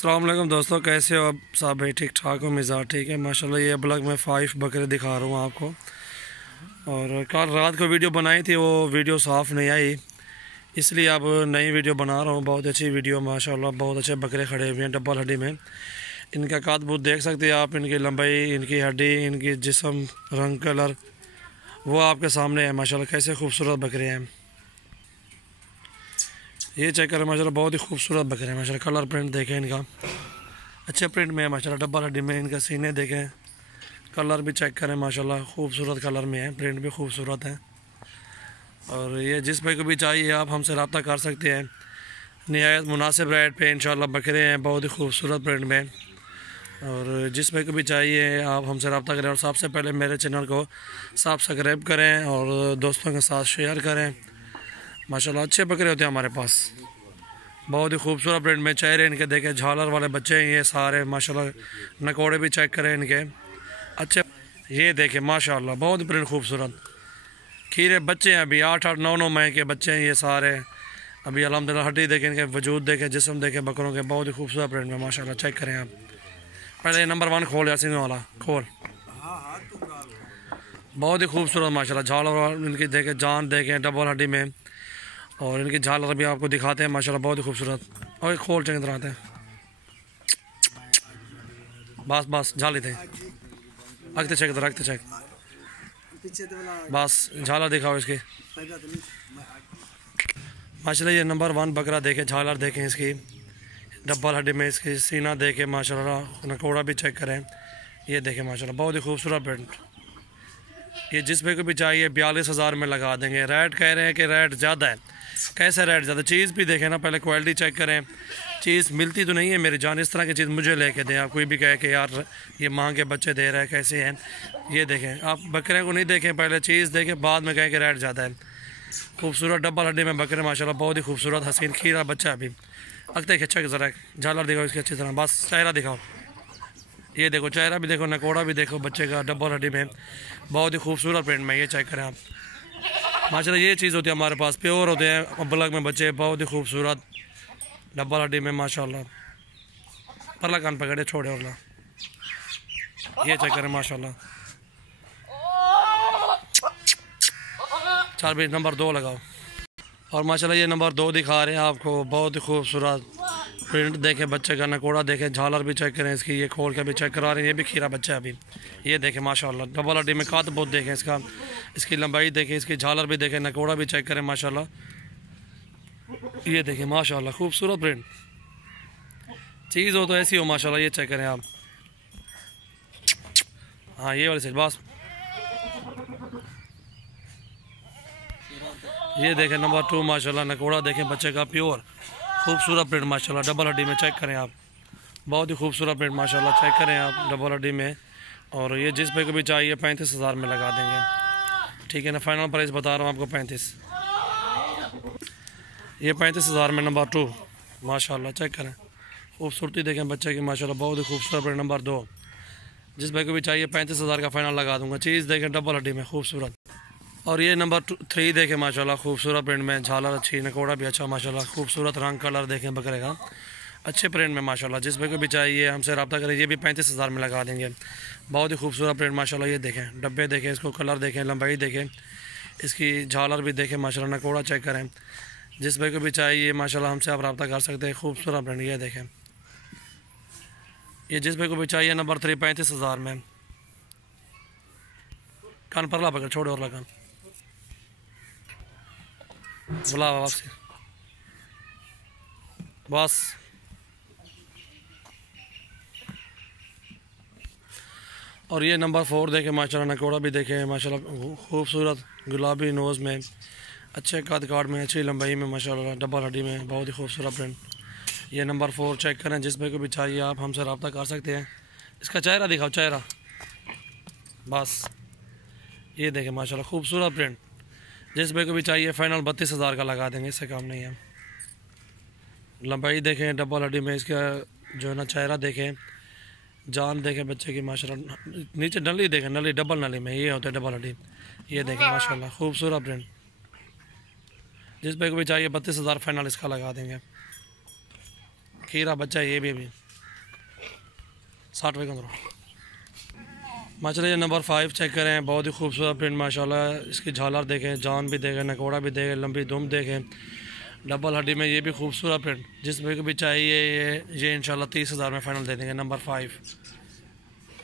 अस्सलाम वालेकुम दोस्तों, कैसे हो आप सब? भाई ठीक ठाक हो, मिजाज ठीक है माशाल्लाह। ये ब्लॉग में 5 बकरे दिखा रहा हूँ आपको। और कल रात को वीडियो बनाई थी, वो वीडियो साफ़ नहीं आई, इसलिए अब नई वीडियो बना रहा हूँ। बहुत अच्छी वीडियो माशाल्लाह, बहुत अच्छे बकरे खड़े हुए हैं डबल हड्डी में। इनका काद बूत देख सकते हैं आप, इनकी लंबाई, इनकी हड्डी, इनकी जिस्म, रंग, कलर वो आपके सामने है माशाल्लाह। कैसे खूबसूरत बकरे हैं ये, चेक करें माशाल्लाह। बहुत ही खूबसूरत बकरे हैं माशाल्लाह। कलर प्रिंट देखें इनका, अच्छे प्रिंट में है माशाल्लाह। डबल हड्डी में इनका सीने देखें, कलर भी चेक करें माशाल्लाह, खूबसूरत कलर में है, प्रिंट भी खूबसूरत है। और ये जिस भाई को भी चाहिए आप हमसे रब्ता कर सकते हैं। निहायत मुनासिब रेट पे इंशाल्लाह बकरे हैं, बहुत ही खूबसूरत प्रिंट में। और जिस भाई को भी चाहिए आप हमसे रब्ता करें। और सबसे पहले मेरे चैनल को सब्सक्राइब करें और दोस्तों के साथ शेयर करें माशाल्लाह। अच्छे बकरे होते हैं हमारे पास, बहुत ही खूबसूरत प्रिंट में। चेहरे इनके देखें, झालर वाले बच्चे हैं ये सारे माशाल्लाह। नकोड़े भी चेक करें इनके, अच्छे ये देखें माशाल्लाह, बहुत प्रिंट खूबसूरत। खीरे बच्चे हैं अभी, 8-8, 9-9 महीने के बच्चे हैं ये सारे अभी अल्हम्दुलिल्लाह। हड्डी देखें, इनके वजूद देखें, जिस्म देखें बकरों के, बहुत ही खूबसूरत प्रिंट में माशाल्लाह। चेक करें आप। पहले नंबर 1 खोल यार, सिंह वाला खोल। बहुत ही खूबसूरत माशाल्लाह। झालर इनकी देखें, जान देखें डबल हड्डी में। और इनकी झालर भी आपको दिखाते हैं माशाल्लाह, बहुत ही खूबसूरत। और खोल चंगी तरह आते हैं, बस बस झाली थे, रखते चेक, रखते चेक, बस झालर दिखाओ इसकी माशाल्लाह। ये नंबर 1 बकरा देखें, झालर देखें इसकी, डबल हड्डी में इसकी सीना देखें माशाल्लाह। नकोड़ा भी चेक करें, ये देखें माशाल्लाह, बहुत ही खूबसूरत प्रिंट। ये जिस पे को भी चाहिए 42,000 में लगा देंगे। रेट कह रहे हैं कि रेट ज़्यादा है, कैसे रेट ज़्यादा? चीज़ भी देखें ना, पहले क्वालिटी चेक करें। चीज़ मिलती तो नहीं है मेरी जान, इस तरह की चीज़ मुझे लेके दें। आप कोई भी कहे कि यार ये मांग के बच्चे दे रहे हैं, कैसे हैं ये देखें। आप बकरे को नहीं देखें, पहले चीज़ देखें, बाद में कहें कि रेट ज़्यादा है। खूबसूरत डबल हड्डी में बकरे माशाल्लाह, बहुत ही खूबसूरत हसीन खीरा बच्चा अभी। अगते खिंचा के ज़रा झालर दिखाओ इसकी अच्छी तरह, बस चेहरा दिखाओ, ये देखो चेहरा भी देखो, नकोड़ा भी देखो बच्चे का डबल हड्डी में, बहुत ही खूबसूरत प्रिंट में। ये चेक करें आप माशाल्लाह। ये चीज़ होती है हमारे पास, प्योर होते हैं ब्लैक में बच्चे, बहुत ही खूबसूरत डबल हड्डी में माशाल्लाह। परला कान पकड़े छोड़े और ला, ये चेक करें माशाल्लाह। चार भी नंबर 2 लगाओ। और माशाल्लाह ये नंबर 2 दिखा रहे हैं आपको, बहुत ही खूबसूरत प्रिंट देखें बच्चे का, नकोड़ा देखें, झालर भी चेक करें इसकी, ये खोल के भी चेक करा रहे हैं। ये भी खीरा बच्चा है अभी, ये देखें माशाल्लाह। डबल हड्डी में काद बहुत देखें इसका, इसकी लंबाई देखें, इसकी झालर भी देखें, नकोड़ा भी चेक करें माशाल्लाह। ये देखें माशाल्लाह, खूबसूरत प्रिंट। चीज़ हो तो ऐसी हो माशाल्लाह। ये चेक करें आप, हाँ ये वाली साइड बस। ये देखें नंबर 2 माशाल्लाह। नकोड़ा देखें बच्चे का, प्योर खूबसूरत प्रिंट माशाल्लाह। डबल हड्डी में चेक करें आप, बहुत ही खूबसूरत प्रिंट माशाल्लाह। चेक करें आप डबल हड्डी में। और ये जिस पे को भी चाहिए 35,000 में लगा देंगे, ठीक है ना। फाइनल प्राइस बता रहा हूँ आपको 35, ये 35,000 में नंबर 2 माशाल्लाह। चेक करें, खूबसूरती देखें बच्चे की माशाल्लाह, बहुत ही खूबसूरत प्रिंट। नंबर 2 जिस भाई को भी चाहिए 35,000 का फाइनल लगा दूंगा। चीज़ देखें डबल हड्डी में खूबसूरत। और ये नंबर 3 देखें माशाल्लाह, खूबसूरत प्रिंट में, झालर अच्छी, नकोड़ा भी अच्छा माशाल्लाह। खूबसूरत रंग कलर देखें बकरे का, अच्छे प्रिंट में माशाल्लाह। जिस भाई को भी चाहिए हमसे रब्ता करें, ये भी 35,000 में लगा देंगे। बहुत ही खूबसूरत प्रिंट माशाल्लाह। ये देखें डब्बे देखें, इसको कलर देखें, लंबाई देखें, इसकी झालर भी देखें माशाल्लाह। नकोड़ा चेक करें, जिस भाई को भी चाहिए माशाल्लाह हमसे आप रब्ता कर सकते हैं। खूबसूरत प्रिंट ये देखें, ये जिस भाई को भी चाहिए नंबर 3 35,000 में। कान पर ला पकड़, छोड़े और लगा बुला वापसी बस। और ये नंबर 4 देखें माशाल्लाह। नकोड़ा भी देखें माशाल्लाह, खूबसूरत गुलाबी नोज़ में, अच्छे कद काट में, अच्छी लंबाई में माशाल्लाह, डबल हड्डी में, बहुत ही खूबसूरत प्रिंट। ये नंबर 4 चेक करें, जिस भाई को भी चाहिए आप हमसे रब्ता कर सकते हैं। इसका चेहरा दिखाओ, चेहरा बस, ये देखें माशाल्लाह, खूबसूरत प्रिंट। जिस भाई को भी चाहिए फाइनल 32,000 का लगा देंगे, इससे कम नहीं है। लंबाई देखें डबल हड्डी में, इसका जो है ना चेहरा देखें, जान देखें बच्चे की माशाल्लाह। नीचे नली देखें, नली डबल नली में ये होता है डबल हड्डी। ये देखें माशाल्लाह, खूबसूरत प्रिंट। जिस भाई को भी चाहिए 32,000 फाइनल इसका लगा देंगे। खीरा बच्चा ये भी 60 रुपये करो। माशाल्लाह ये नंबर 5 चेक करें, बहुत ही खूबसूरत प्रिंट माशाल्लाह। इसकी झालर देखें, जान भी देखें, नकोड़ा भी देखें, लंबी दुम देखें, डबल हड्डी में ये भी खूबसूरत प्रिंट। जिसमें भी चाहिए ये इंशाल्लाह 30,000 में फ़ाइनल दे देंगे। नंबर 5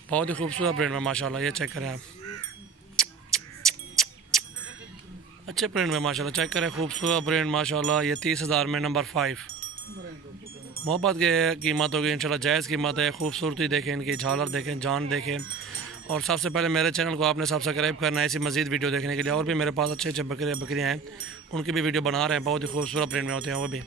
बहुत ही खूबसूरत प्रिंट में माशाल्लाह, ये चेक करें आप, अच्छे प्रिंट में माशाल्लाह, चेक करें खूबसूरत प्रिंट माशाल्लाह। ये 30,000 में नंबर 5। मोहब्बत के कीमत होगी इंशाल्लाह, जायज़ कीमत है। खूबसूरती देखें, इनकी झालर देखें, जान देखें। और सबसे पहले मेरे चैनल को आपने सब्सक्राइब करना है ऐसी मज़ीद वीडियो देखने के लिए। और भी मेरे पास अच्छे अच्छे बकरियाँ हैं, उनकी भी वीडियो बना रहे हैं, बहुत ही खूबसूरत प्रिंट में होते हैं वो भी।